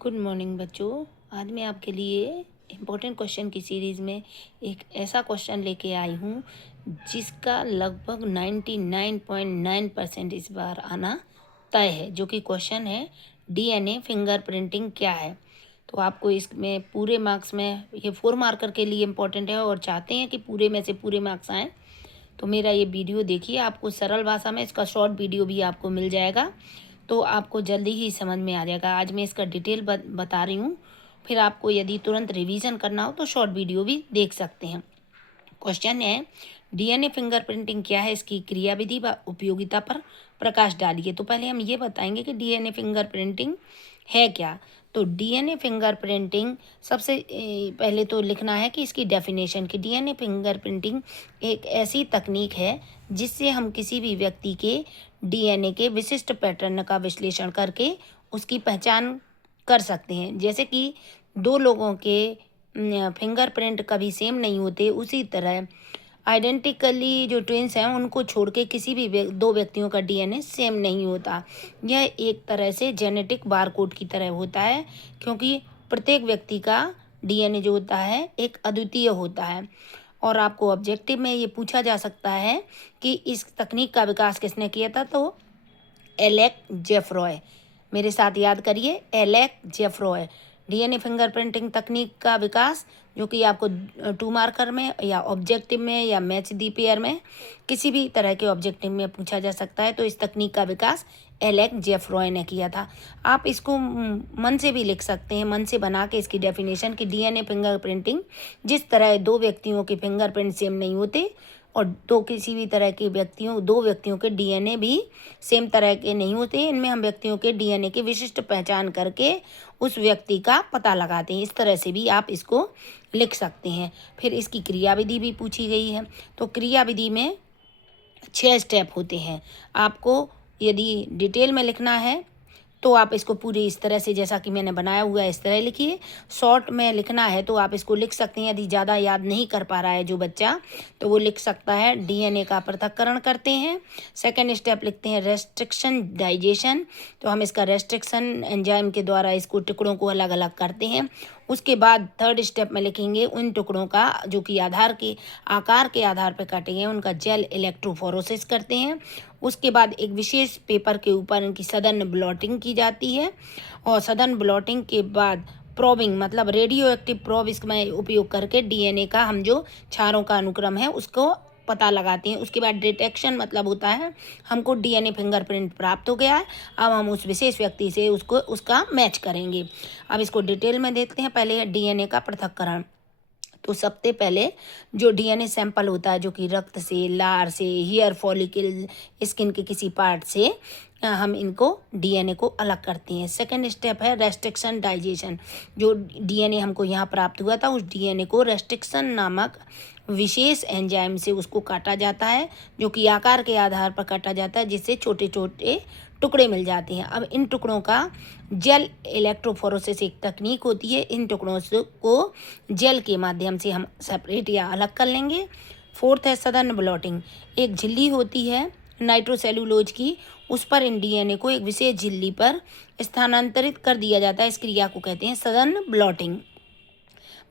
Good morning बच्चों। आज मैं आपके लिए इम्पोर्टेंट क्वेश्चन की सीरीज़ में एक ऐसा क्वेश्चन लेके आई हूँ जिसका लगभग 99.9% इस बार आना तय है, जो कि क्वेश्चन है डीएनए फिंगरप्रिंटिंग क्या है। तो आपको इसमें पूरे मार्क्स में, ये 4 मार्कर के लिए इम्पोर्टेंट है और चाहते हैं कि पूरे में से पूरे मार्क्स आएँ, तो मेरा ये वीडियो देखिए। आपको सरल भाषा में इसका शॉर्ट वीडियो भी आपको मिल जाएगा, तो आपको जल्दी ही समझ में आ जाएगा। आज मैं इसका डिटेल बता रही हूँ, फिर आपको यदि तुरंत रिवीजन करना हो तो शॉर्ट वीडियो भी देख सकते हैं। क्वेश्चन है, डीएनए फिंगरप्रिंटिंग क्या है, इसकी क्रियाविधि व उपयोगिता पर प्रकाश डालिए। तो पहले हम ये बताएंगे कि डीएनए फिंगरप्रिंटिंग है क्या। तो डीएनए फिंगरप्रिंटिंग सबसे पहले तो लिखना है कि इसकी डेफिनेशन कि डीएनए फिंगरप्रिंटिंग एक ऐसी तकनीक है जिससे हम किसी भी व्यक्ति के डीएनए के विशिष्ट पैटर्न का विश्लेषण करके उसकी पहचान कर सकते हैं। जैसे कि दो लोगों के फिंगरप्रिंट कभी सेम नहीं होते, उसी तरह आइडेंटिकली जो ट्विंस हैं उनको छोड़ के किसी भी दो व्यक्तियों का डीएनए सेम नहीं होता। यह एक तरह से जेनेटिक बारकोड की तरह होता है, क्योंकि प्रत्येक व्यक्ति का डीएनए जो होता है एक अद्वितीय होता है। और आपको ऑब्जेक्टिव में ये पूछा जा सकता है कि इस तकनीक का विकास किसने किया था। तो एलेक जेफ्रॉय, मेरे साथ याद करिए, एलेक जेफ्रॉय। डीएनए फिंगरप्रिंटिंग तकनीक का विकास, जो कि आपको 2 मार्कर में या ऑब्जेक्टिव में या मैच दी पेयर में किसी भी तरह के ऑब्जेक्टिव में पूछा जा सकता है। तो इस तकनीक का विकास एलेक जेफ्रॉय ने किया था। आप इसको मन से भी लिख सकते हैं, मन से बना के इसकी डेफिनेशन कि डीएनए फिंगरप्रिंटिंग जिस तरह दो व्यक्तियों के फिंगरप्रिंट सेम नहीं होते और किसी भी तरह के दो व्यक्तियों के डीएनए भी सेम तरह के नहीं होते, इनमें हम व्यक्तियों के डीएनए की विशिष्ट पहचान करके उस व्यक्ति का पता लगाते हैं। इस तरह से भी आप इसको लिख सकते हैं। फिर इसकी क्रियाविधि भी पूछी गई है। तो क्रियाविधि में 6 स्टेप होते हैं। आपको यदि डिटेल में लिखना है तो आप इसको पूरी इस तरह से, जैसा कि मैंने बनाया हुआ है, इस तरह लिखिए। शॉर्ट में लिखना है तो आप इसको लिख सकते हैं। यदि ज़्यादा याद नहीं कर पा रहा है जो बच्चा, तो वो लिख सकता है डीएनए का पृथक्करण करते हैं। सेकंड स्टेप लिखते हैं रेस्ट्रिक्शन डाइजेशन, तो हम इसका रेस्ट्रिक्शन एंजाइम के द्वारा इसको टुकड़ों को अलग अलग करते हैं। उसके बाद थर्ड स्टेप में लिखेंगे उन टुकड़ों का जो कि आकार के आधार पर काटे गए उनका जेल इलेक्ट्रोफोरेसिस करते हैं। उसके बाद एक विशेष पेपर के ऊपर उनकी सघन ब्लॉटिंग की जाती है, और सघन ब्लॉटिंग के बाद प्रोबिंग मतलब रेडियो एक्टिव प्रोब इसमें उपयोग करके डीएनए का हम जो क्षारों का अनुक्रम है उसको पता लगाते हैं। उसके बाद डिटेक्शन मतलब होता है हमको डीएनए फिंगरप्रिंट प्राप्त हो गया है, अब हम उस विशेष व्यक्ति से उसका मैच करेंगे। अब इसको डिटेल में देखते हैं। पहले है डीएनए का पृथक्करण। तो सबसे पहले जो डीएनए सैंपल होता है, जो कि रक्त से, लार से, हेयर फॉलिकल, स्किन के किसी पार्ट से हम इनको डीएनए को अलग करते हैं। सेकंड स्टेप है रेस्ट्रिक्शन डाइजेशन। जो डीएनए हमको यहाँ प्राप्त हुआ था उस डीएनए को रेस्ट्रिक्शन नामक विशेष एंजाइम से उसको काटा जाता है, जो कि आकार के आधार पर काटा जाता है, जिससे छोटे छोटे टुकड़े मिल जाते हैं। अब इन टुकड़ों का जेल इलेक्ट्रोफोरेसिस एक तकनीक होती है, इन टुकड़ों को जेल के माध्यम से हम सेपरेट या अलग कर लेंगे। फोर्थ है सघन ब्लॉटिंग। एक झिल्ली होती है नाइट्रोसेलुलोज की, उस पर इन डीएनए को एक विशेष झिल्ली पर स्थानांतरित कर दिया जाता है। इस क्रिया को कहते हैं सघन ब्लॉटिंग।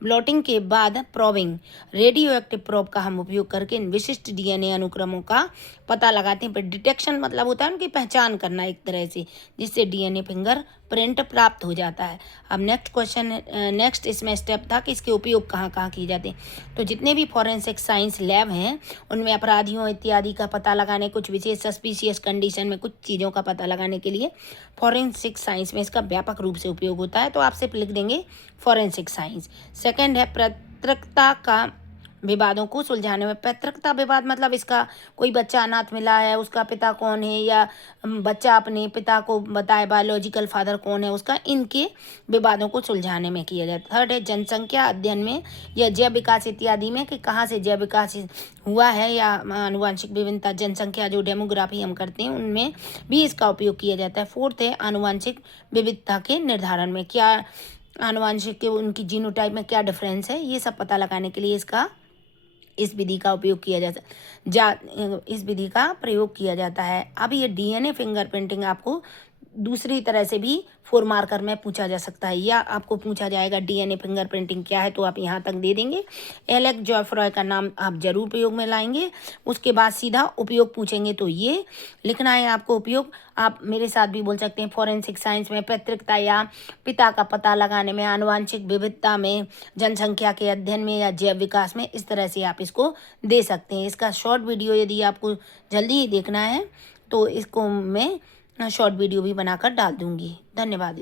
ब्लॉटिंग के बाद प्रोबिंग, रेडियो एक्टिव प्रोब का हम उपयोग करके इन विशिष्ट डीएनए अनुक्रमों का पता लगाते हैं। पर डिटेक्शन मतलब होता है उनकी पहचान करना एक तरह से, जिससे डीएनए फिंगर प्रिंट प्राप्त हो जाता है। अब नेक्स्ट इसमें स्टेप था कि इसके उपयोग कहाँ कहाँ किए जाते हैं। तो जितने भी फॉरेंसिक साइंस लैब हैं उनमें अपराधियों इत्यादि का पता लगाने, कुछ विशेष सस्पिशियस कंडीशन में कुछ चीज़ों का पता लगाने के लिए फॉरेंसिक साइंस में इसका व्यापक रूप से उपयोग होता है। तो आप सिर्फ लिख देंगे फॉरेंसिक साइंस। सेकंड है पैतृकता का विवादों को सुलझाने में। पैतृकता विवाद मतलब इसका कोई बच्चा अनाथ मिला है, उसका पिता कौन है, या बच्चा अपने पिता को बताए बायोलॉजिकल फादर कौन है उसका, इनके विवादों को सुलझाने में किया जाता है। थर्ड है जनसंख्या अध्ययन में या जैव विकास इत्यादि में कि कहाँ से जैव विकास हुआ है, या आनुवांशिक विभिन्नता जनसंख्या जो डेमोग्राफी हम करते हैं उनमें भी इसका उपयोग किया जाता है। फोर्थ है आनुवांशिक विविधता के निर्धारण में, क्या आनुवांशिक के उनकी जीनोटाइप में क्या डिफरेंस है, ये सब पता लगाने के लिए इस विधि का उपयोग किया इस विधि का प्रयोग किया जाता है। अब ये डीएनए फिंगरप्रिंटिंग आपको दूसरी तरह से भी 4 मार्कर में पूछा जा सकता है, या आपको पूछा जाएगा डीएनए फिंगरप्रिंटिंग क्या है, तो आप यहाँ तक दे देंगे। एलेक्स जॉफ्रॉय का नाम आप जरूर उपयोग में लाएंगे। उसके बाद सीधा उपयोग पूछेंगे तो ये लिखना है आपको उपयोग। आप मेरे साथ भी बोल सकते हैं, फॉरेंसिक साइंस में पैतृकता या पिता का पता लगाने में, आनुवांशिक विविधता में, जनसंख्या के अध्ययन में, या जैव विकास में, इस तरह से आप इसको दे सकते हैं। इसका शॉर्ट वीडियो यदि आपको जल्दी ही देखना है तो इसको मैं शॉर्ट वीडियो भी बनाकर डाल दूंगी। धन्यवाद।